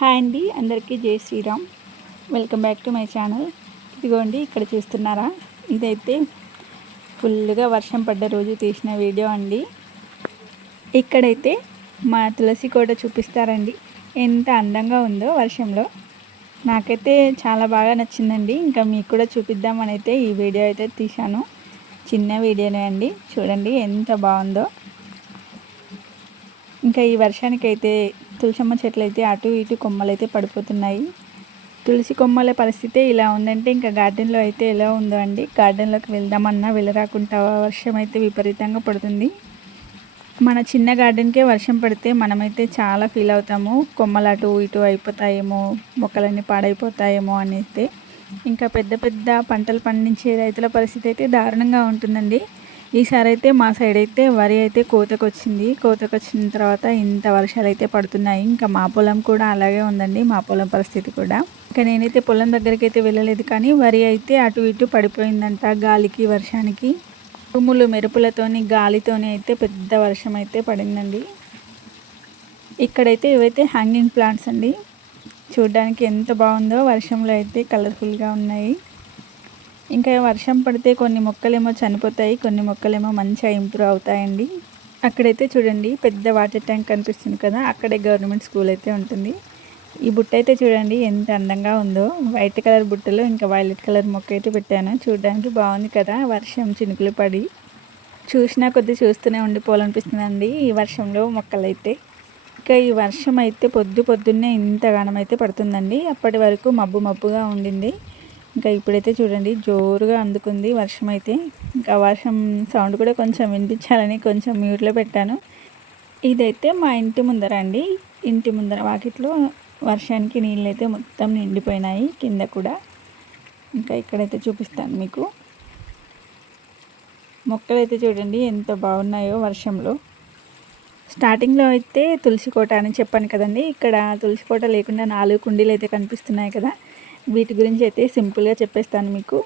Hi అండి అందరికీ జై Sriram. Welcome back to my channel. ఇదిగోండి ఇక్కడ చూస్తున్నారా? ఇదైతే ఫుల్గా వర్షం పడ్డ రోజు తీసిన వీడియో అండి. ఇక్కడైతే మా తులసి కోట చూపిస్తారండి. ఎంత అందంగా ఉందో వర్షంలో. నాకైతే చాలా బాగా నచ్చిందండి. ఇంకా మీకు కూడా చూపిద్దామని అయితే ఈ వీడియో అయితే తీశాను. చిన్న వీడియోనే అండి. చూడండి ఎంత బాగుందో. ఇంకా ఈ వర్షానికి అయితే తులసమ్మ చెట్లు అయితే అటు ఇటు కొమ్మలు అయితే పడిపోతున్నాయి. తులసి కొమ్మల పరిస్థితి ఇలా ఉందంటే ఇంకా గార్డెన్లో అయితే ఎలా ఉందో అండి. గార్డెన్లోకి వెళ్దామన్నా వెళ్ళరాకుండా వర్షం అయితే విపరీతంగా పడుతుంది. మన చిన్న గార్డెన్కే వర్షం పడితే మనమైతే చాలా ఫీల్ అవుతాము. కొమ్మలు అటు ఇటు అయిపోతాయేమో మొక్కలన్నీ పాడైపోతాయేమో అనేస్తే. ఇంకా పెద్ద పెద్ద పంటలు పండించే రైతుల పరిస్థితి అయితే దారుణంగా ఉంటుందండి. ఈసారి అయితే మా సైడ్ అయితే వరి అయితే కోతకు వచ్చింది కోతకు వచ్చిన తర్వాత ఇంత వర్షాలు అయితే పడుతున్నాయి. ఇంకా మా పొలం కూడా అలాగే ఉందండి మా పొలం పరిస్థితి కూడా. ఇంకా నేనైతే పొలం దగ్గరికి అయితే వెళ్ళలేదు కానీ వరి అయితే అటు ఇటు పడిపోయిందంట గాలికి వర్షానికి. ఉరుములు మెరుపులతోని గాలితోని అయితే పెద్ద వర్షం అయితే పడిందండి. ఇక్కడైతే ఇవైతే హ్యాంగింగ్ ప్లాంట్స్ అండి. చూడడానికి ఎంత బాగుందో వర్షంలో అయితే కలర్ఫుల్గా ఉన్నాయి. ఇంకా వర్షం పడితే కొన్ని మొక్కలేమో చనిపోతాయి కొన్ని మొక్కలేమో మంచిగా ఇంప్రూవ్ అవుతాయండి. అక్కడైతే చూడండి పెద్ద వాటర్ ట్యాంక్ కనిపిస్తుంది కదా అక్కడే గవర్నమెంట్ స్కూల్ అయితే ఉంటుంది. ఈ బుట్ట అయితే చూడండి ఎంత అందంగా ఉందో. వైట్ కలర్ బుట్టలో ఇంకా వైలెట్ కలర్ మొక్క అయితే పెట్టాను. చూడడానికి బాగుంది కదా వర్షం చినుకులు పడి. చూసినా కొద్ది చూస్తూనే ఉండిపోవాలనిపిస్తుందండి ఈ వర్షంలో మొక్కలైతే. ఇంకా ఈ వర్షం అయితే పొద్దు పొద్దున్నే ఇంత గానం అయితే పడుతుందండి. అప్పటి వరకు మబ్బు మబ్బుగా ఉండింది. ఇంకా ఇప్పుడైతే చూడండి జోరుగా అందుకుంది వర్షం అయితే ఇంకా వర్షం సౌండ్ కూడా కొంచెం వినిపించాలని కొంచెం మ్యూట్లో పెట్టాను. ఇదైతే మా ఇంటి ముందర అండి. ఇంటి ముందర వాకిట్లో వర్షానికి నీళ్ళు అయితే మొత్తం నిండిపోయినాయి కింద కూడా. ఇంకా ఇక్కడైతే చూపిస్తాను మీకు. మొక్కలు అయితే చూడండి ఎంత బాగున్నాయో వర్షంలో. స్టార్టింగ్లో అయితే తులసి కోట అని చెప్పాను కదండి. ఇక్కడ తులసి కోట లేకుండా నాలుగు కుండీలు అయితే కనిపిస్తున్నాయి కదా. వీటి గురించి అయితే సింపుల్గా చెప్పేస్తాను మీకు.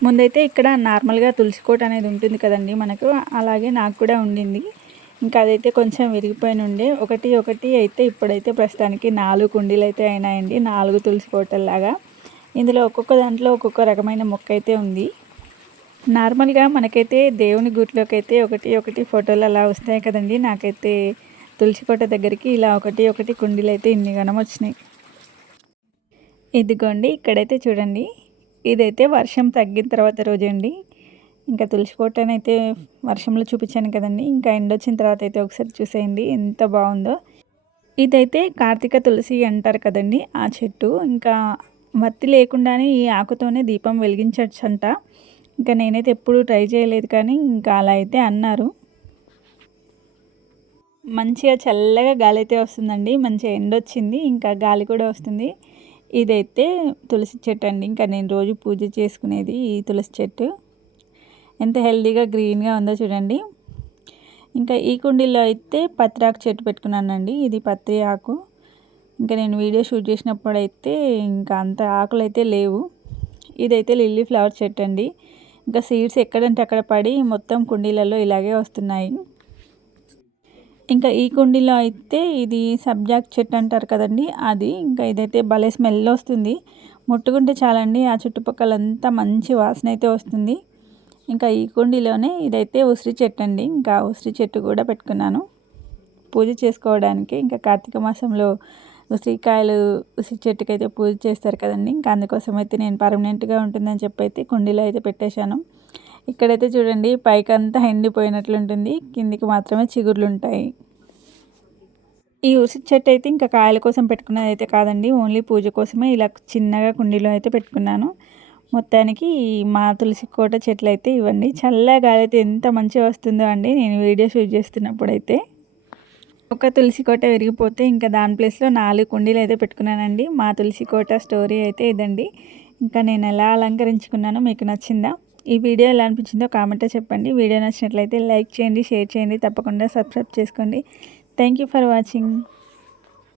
ముందైతే ఇక్కడ నార్మల్గా తులసికోట అనేది ఉంటుంది కదండి మనకు అలాగే నాకు కూడా ఉండింది. ఇంకా అదైతే కొంచెం విరిగిపోయిన ఉండే. ఒకటి ఒకటి అయితే ఇప్పుడైతే ప్రస్తుతానికి నాలుగు కుండీలు అయితే అయినాయండి నాలుగు తులసి కోటల్లాగా. ఇందులో ఒక్కొక్క దాంట్లో ఒక్కొక్క రకమైన మొక్క అయితే ఉంది. నార్మల్గా మనకైతే దేవుని గుట్లోకి అయితే ఒకటి ఒకటి ఫోటోలు అలా వస్తాయి కదండి. నాకైతే తులసి కోట దగ్గరికి ఇలా ఒకటి ఒకటి కుండీలు అయితే ఇన్ని గణం వచ్చినాయి. ఇదిగోండి ఇక్కడైతే చూడండి. ఇదైతే వర్షం తగ్గిన తర్వాత రోజు అండి. ఇంకా తులసి అయితే వర్షంలో చూపించాను కదండి. ఇంకా ఎండ వచ్చిన తర్వాత అయితే ఒకసారి చూసేయండి ఎంత బాగుందో. ఇదైతే కార్తీక తులసి అంటారు కదండి ఆ చెట్టు. ఇంకా మత్తి లేకుండానే ఈ ఆకుతోనే దీపం వెలిగించవచ్చు అంట ఇంకా నేనైతే ఎప్పుడు ట్రై చేయలేదు కానీ ఇంకా అలా అయితే అన్నారు. మంచిగా చల్లగా గాలి అయితే వస్తుందండి. మంచిగా ఎండ వచ్చింది ఇంకా గాలి కూడా వస్తుంది. ఇదైతే తులసి చెట్టు అండి. ఇంకా నేను రోజు పూజ చేసుకునేది ఈ తులసి చెట్టు. ఎంత హెల్దీగా గ్రీన్గా ఉందో చూడండి. ఇంకా ఈ కుండీలో అయితే పత్రాకు చెట్టు పెట్టుకున్నానండి. ఇది పత్రి ఆకు. ఇంకా నేను వీడియో షూట్ చేసినప్పుడు అయితే ఇంకా అంత ఆకులు అయితే లేవు. ఇదైతే లిల్లీ ఫ్లవర్ చెట్టు అండి. ఇంకా సీడ్స్ ఎక్కడంటే అక్కడ పడి మొత్తం కుండీలలో ఇలాగే వస్తున్నాయి. ఇంకా ఈ కుండీలో అయితే ఇది సబ్జాక్ చెట్టు అంటారు కదండి అది ఇంకా ఇదైతే భలే స్మెల్ వస్తుంది. ముట్టుకుంటే చాలండి ఆ చుట్టుపక్కలంతా మంచి వాసన అయితే వస్తుంది. ఇంకా ఈ కుండీలోనే ఇదైతే ఉసిరి చెట్టు అండి ఇంకా ఉసిరి చెట్టు కూడా పెట్టుకున్నాను. పూజ చేసుకోవడానికి ఇంకా కార్తీక మాసంలో ఉసిరికాయలు ఉసిరి చెట్టుకైతే అయితే పూజ చేస్తారు కదండి ఇంకా అందుకోసం అయితే నేను పర్మనెంట్గా ఉంటుందని చెప్పి అయితే కుండీలో అయితే పెట్టేశాను. ఇక్కడైతే చూడండి పైకంతా ఎండిపోయినట్లుంటుంది కిందికి మాత్రమే చిగుర్లు ఉంటాయి ఈ ఉసిరి చెట్టు అయితే ఇంకా కాయల కోసం పెట్టుకున్నది అయితే కాదండి. ఓన్లీ పూజ కోసమే ఇలా చిన్నగా కుండీలో అయితే పెట్టుకున్నాను. మొత్తానికి మా తులసి కోట చెట్లు అయితే ఇవ్వండి. చల్ల గాలి అయితే ఎంత మంచిగా వస్తుందో అండి. నేను వీడియో షూట్ చేస్తున్నప్పుడు అయితే. ఒక తులసి కోట విరిగిపోతే ఇంకా దాని ప్లేస్లో నాలుగు కుండీలు అయితే పెట్టుకున్నానండి. మా తులసి కోట స్టోరీ అయితే ఇదండి. ఇంకా నేను ఎలా అలంకరించుకున్నానో మీకు నచ్చిందా? ఈ వీడియో ఎలా అనిపించిందో కామెంట్లో చెప్పండి. వీడియో నచ్చినట్లయితే లైక్ చేయండి షేర్ చేయండి తప్పకుండా సబ్స్క్రైబ్ చేసుకోండి. Thank for watching